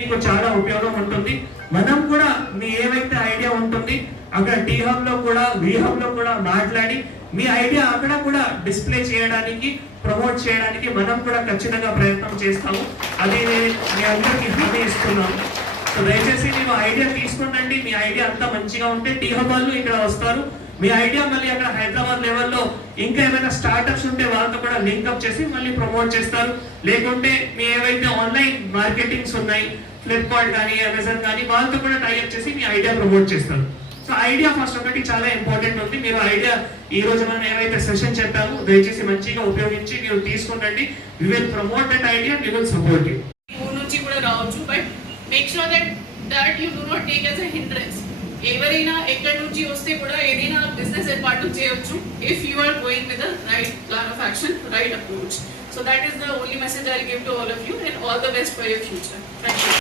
మీకు చాలా ఉపయోగం ఉంటుంది. మనం కూడా మీ ఏవైతే ఐడియా ఉంటుంది అక్కడ టీ హబ్ లో కూడా వి హబ్ లో కూడా మాట్లాడి మీ ఐడియా అక్కడ కూడా డిస్ప్లే చేయడానికి ప్రమోట్ చేయడానికి మనం కూడా ఖచ్చితంగా ప్రయత్నం చేస్తాము. అది మీ అందరికీ హామీ ఇస్తున్నాము. సో దయచేసి మీరు ఐడియా తీసుకుంటండి. మీ ఐడియా అంతా మంచిగా ఉంటే టీ హబ్ వాళ్ళు ఇక్కడ వస్తారు. మీ ఐడియా మళ్ళీ అక్కడ హైదరాబాద్ లెవెల్లో ఇంకా ఏమైనా స్టార్ట్అప్స్ ఉంటే వాళ్ళతో కూడా లింక్అప్ చేసి మళ్ళీ ప్రమోట్ చేస్తారు. లేకుంటే మీ ఏవైతే ఆన్లైన్ మార్కెటింగ్స్ ఉన్నాయి ఫ్లిప్కార్ట్ కానీ అమెజాన్ కానీ వాళ్ళతో కూడా టైఅప్ చేసి మీ ఐడియా ప్రమోట్ చేస్తారు. సో ఐడియా ఫస్ట్ ఒకటి చాలా ఇంపార్టెంట్ ఉంది. మీరు ఐడియా ఈ రోజు మనం ఏవైతే సెషన్ చెప్పాము దయచేసి మంచిగా ఉపయోగించి మీరు తీసుకుంటండి. We will promote that idea, we will support you. ఊరు నుంచి కూడా రావచ్చు, but make sure that you do not take as a hindrance. ఎవరైనా ఎక్కడి నుంచి వస్తే కూడా ఏదైనా బిజినెస్ ఏర్పాటు చేయొచ్చు if you are going with the right plan of action, right approach. So that is the only message I'll give to all of you, and all the best for your future. Thank you.